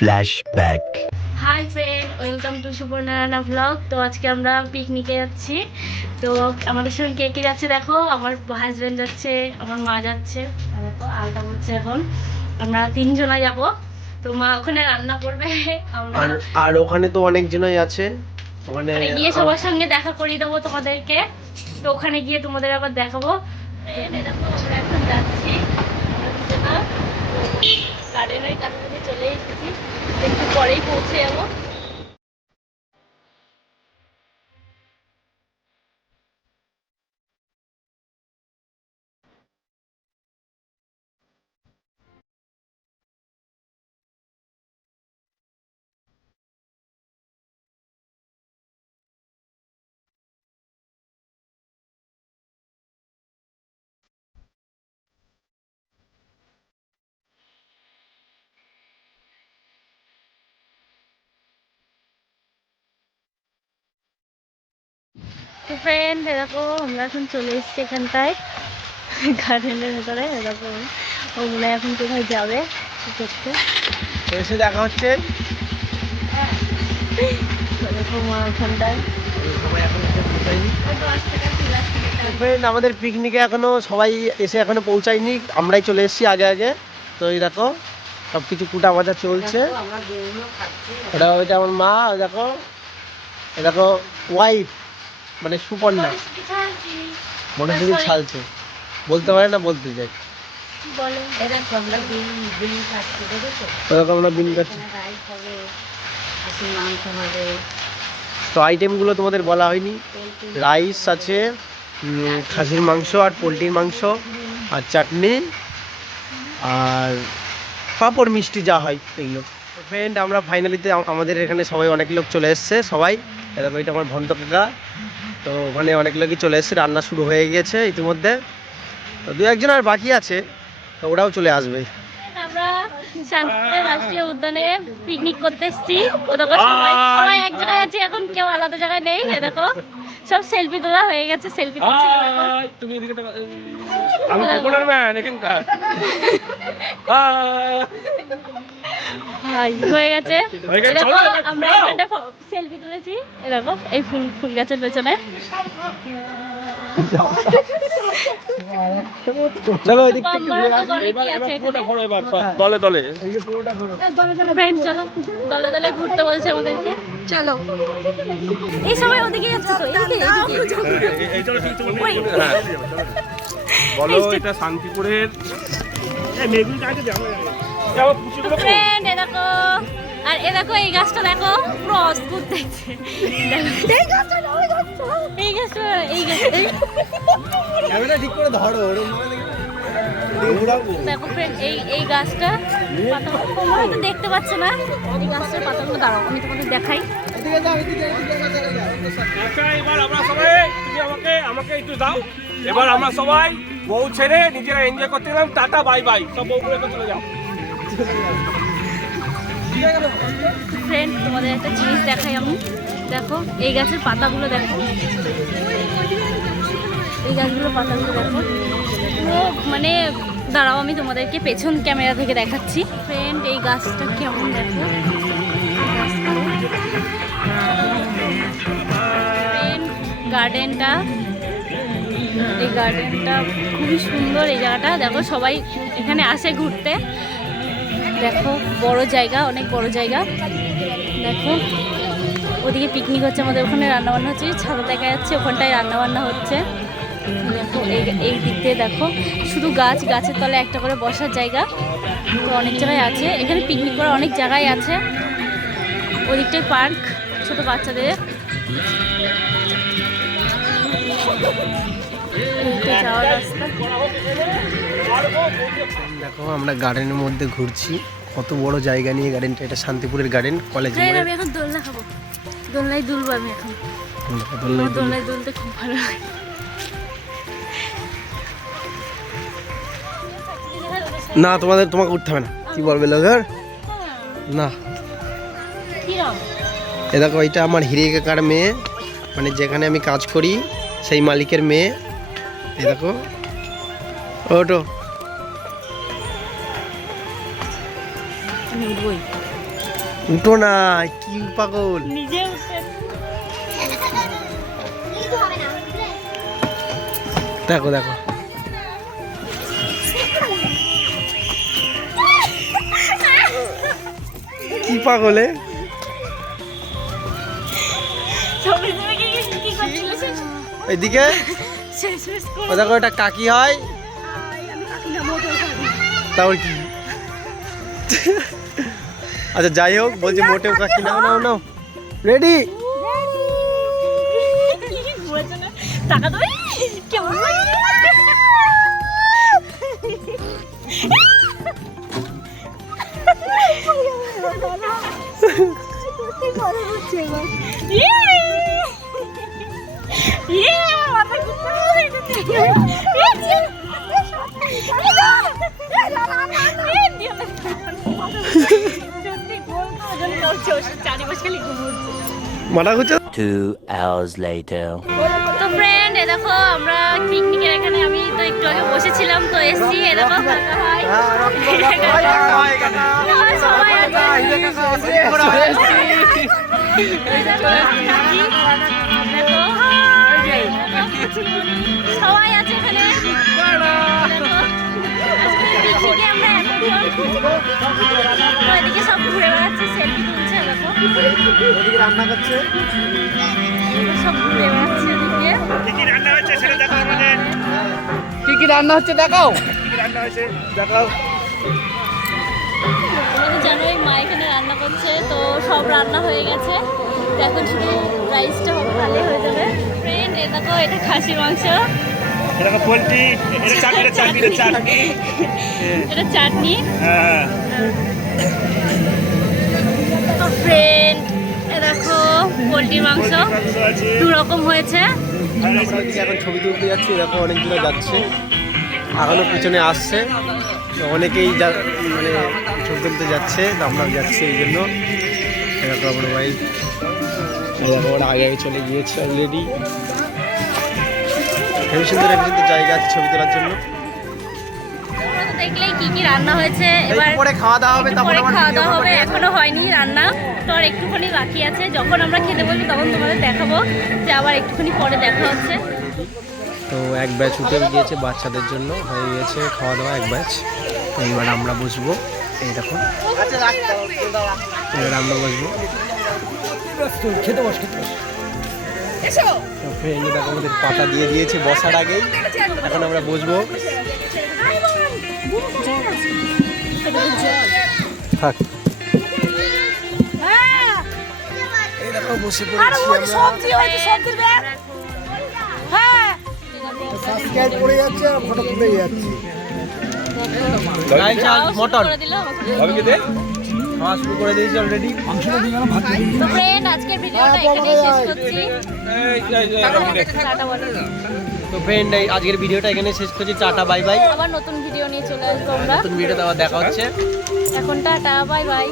Flashback. Hi friend, welcome to Subarna blog. তো আজকে আমরা পিকনিকে যাচ্ছি। তো আমাদের সঙ্গে কে কে যাচ্ছে দেখো। আমার হাজব্যান্ড যাচ্ছে, আমার মা যাচ্ছে, আর দেখো আলতা বলছে। এখন আমরা তিনজনা যাব। তো মা ওখানে রান্না করবে। আর ওখানে তো অনেক জনই আছে, ওখানে গিয়ে সবার সঙ্গে দেখা করিয়ে দেবো তোমাদেরকে। তো ওখানে গিয়ে তোমাদের আবার দেখাবো। দেখো আমরা এখন যাচ্ছি, গার্ডেনের কাছাকাছি চলে এসেছি। একটু পরেই পৌঁছে যাবো। তো ফ্রেন্ড এরকম আমরা এখন চলে এসেছি এখানটায় গার্ডেনের ভেতরে। এরকম ওগুলো এখন কোথায় যাবে করতে, এসে দেখা হচ্ছে। এরকম ওখানটায় ফ্রেন্ড আমাদের পিকনিকে এখনো সবাই এসে এখনো পৌঁছায়নি, আমরাই চলে এসেছি আগে আগে। তো এই দেখো সব কিছু কুটা বাজা চলছে। ওইটা আমার মা, ওই দেখো এই দেখো ওয়াইফ মানে সুকন্যা মনে শুধু ছালছে, বলতে পারে না, বলতে চাই। আমরা বিন কাটছি। তো আইটেমগুলো তোমাদের বলা হয়নি। রাইস আছে, খাসির মাংস আর পোলট্রির মাংস আর চাটনি আর পাঁপড় মিষ্টি যা হয় এগুলো। ফ্রেন্ড আমরা ফাইনালিতে আমাদের এখানে সবাই অনেক লোক চলে এসছে। সবাই এরকম, এটা আমার ভন্ত কাকা। তো ওখানে অনেক লোকই চলে এসছে, রান্না শুরু হয়ে গিয়েছে ইতিমধ্যে। তো দু একজন আর বাকি আছে, তো ওরাও চলে আসবে। আমরা শান্তিপুর রাষ্ট্রীয় উদ্যানে পিকনিক করতে এসেছি। ও দেখো সবাই এক জায়গায় আছে, এখন কেউ আলাদা জায়গায় নেই। দেখো সব সেলফি তোলা হয়ে গেছে, সেলফি তুমি এদিকে আমি কোকোনার ম্যান এখানকার হয়ে গেছে। আমরা এখানটা সেলফি তুলেছি এরকম এই ফুল গাছের পেছনে। চলো এদিক থেকে দলে দলে দলে দলে ঘুরতে বলছে আমাদেরকে। চলো এই সময় ওদিকে যাচ্ছে তো, বলো এটা শান্তিপুরের ফ্রেন্ড এ দেখো। আর এ দেখো এই গাছটা দেখো, পুরো অদ্ভুত দেখছে। এই গাছটা ঠিক করে ধরো। দেখো ফ্রেন্ড এই গাছটা পাতাগুলো তোমরা হয়তো দেখতে পাচ্ছ না। এই গাছটার পাতাগুলো দাঁড়াও, আমি তোমাদের দেখাই। আচ্ছা এবার আমরা সবাই, তুমি আমাকে একটু দাও। এবার আমরা সবাই বউ ছেড়ে নিজেরা এনজয় করতে গেলাম। টাটা বাই বাই, সব বউগুলো চলে যাও। ফ্রেন্ড তোমাদের একটা জিনিস দেখাই আমি। দেখো এই গাছের পাতাগুলো দেখো, এই গাছগুলোর পাতাগুলো দেখো পুরো মানে দাঁড়াও আমি তোমাদেরকে পেছন ক্যামেরা থেকে দেখাচ্ছি। ফ্রেন্ড এই গাছটা কেমন দেখো। ফ্রেন্ড গার্ডেনটা, এই গার্ডেনটা খুবই সুন্দর। এই জায়গাটা দেখো, সবাই এখানে আসে ঘুরতে। দেখো বড় জায়গা, অনেক বড় জায়গা। দেখো ওদিকে পিকনিক হচ্ছে, আমাদের ওখানে রান্নাবান্না হচ্ছে। ছাদে দেখা যাচ্ছে, ওখানটায় রান্নাবান্না হচ্ছে। দেখো এই দিক দিয়ে দেখো শুধু গাছ, গাছের তলে একটা করে বসার জায়গা। তো অনেক জায়গায় আছে, এখানে পিকনিক করার অনেক জায়গায় আছে। ওদিকটায় পার্ক ছোট বাচ্চাদের। যাওয়ার রাস্তা। দেখো আমরা গার্ডেনের মধ্যে ঘুরছি, কত বড় জায়গা নিয়ে গার্ডেনটা। এটা শান্তিপুরের গার্ডেন, কলেজ মোড়ে। আমি এখন দোলনা খাবো, দোলনায় দুলবো আমি এখন। দোলনায় দুলতে খুব ভালো লাগে। না তোমাকে উঠতে হবে না, কি বলবে লোক না। এ দেখো এটা আমার হিরে কাকার মেয়ে, মানে যেখানে আমি কাজ করি সেই মালিকের মেয়ে। এ দেখো ওটো উঠো না, কি পাগল। নিজে উঠে দেখো দেখো, কি পাগলে। ছবি তুলে কি করছিল এদিকে শেষ ও দেখো, এটা কাকি হয়। তাও কি আচ্ছা যাই হোক, বলছি মোটেও কাকি। নাও নাও নাও, রেডি। টাকা তো কেমন মাথা ঘুরছে। 2 hours later. তো ফ্রেন্ড, এ দেখো আমরা পিকনিকের এখানে, আমি তো একটু আগে বসেছিলাম, তো এসছি। এ দেখো কাকা ভাই, সবাই আছে। এই দেখো কাকি, দেখো সবাই আছে এখানে। দেখো আজকে পিকনিকে আমরা তো এদিকে সব ঘুরে বেড়াচ্ছে, সেলফি তুলছে। দেখো রান্না করছে, সব ঘুরে বেড়াচ্ছে এদিকে। কি কি রান্না হচ্ছে সেটা দেখো আমাদের। কি কি রান্না হচ্ছে দেখাও। কি কি রান্না হয়েছে দেখাও। তোমরা তো জানোই মা এখানে রান্না করছে, তো সব রান্না হয়ে গেছে। তো এখন শুধু রাইসটা হবে, ভালোই হয়ে যাবে। ফ্রেন্ড, এ দেখো এটা খাসির মাংস, এটা পোলট্রি, এটা চাটনি, এটা চাটনি, এটা চাটনি। এটা চাটনি। হ্যাঁ তো ফ্রেন্ড, এ দেখো পোলট্রির মাংস আছে। 2 রকম হয়েছে। আমরা ওদিকে এখন ছবি তুলতে যাচ্ছি। দেখো অনেক দূরে যাচ্ছে, এখনো পিছনে আসছে। তো অনেকেই মানে ছবি তুলতে যাচ্ছে, তো আমরাও যাচ্ছি এই জন্য। দেখো আমার ভাই, দেখো ওরা আগে আগে চলে গিয়েছে অলরেডি। হেবি সুন্দর জায়গা আছে ছবি তোলার জন্য। তোমরা তো দেখলেই কি কি রান্না হয়েছে। এবার পরে খাওয়া দাওয়া হবে, তখন পরে আবার খাওয়া video দাওয়া হবে, করবো। এখনো হয়নি রান্না, তো আর একটুখানি বাকি আছে। যখন আমরা খেতে বসবো তখন তোমাদের দেখাবো, যে আবার একটুখানি পরে দেখা হচ্ছে। তো এক ব্যাচ উঠে গিয়েছে বাচ্চাদের জন্য, হয়ে গিয়েছে খাওয়া দাওয়া এক ব্যাচ। তো এবার আমরা বসবো, এই দেখো এবার আমরা বসবো। খেতে বস, খেতে বস। ফ্রেন্ড দেখো আমাদের পাতা দিয়ে দিয়েছে বসার আগেই। এখন আমরা বসবো। থাক, এই দেখো বসে পড়েছি আমরা। পড়ে যাচ্ছে আর ফটো তুলে যাচ্ছে। মটন করে দিল হবে কি দে? খাওয়া শুরু করে দিয়েছি অলরেডি। তো ফ্রেন্ড, আজকের ভিডিওটা এখানেই শেষ করছি। টাটা বলো। তো ফ্রেন্ড, আজকের ভিডিওটা এখানে শেষ করছি। Tata bye bye. আবার নতুন ভিডিও নিয়ে চলে আসবো আমরা। নতুন ভিডিওতে আবার দেখা হচ্ছে। এখন টাটা বাই বাই।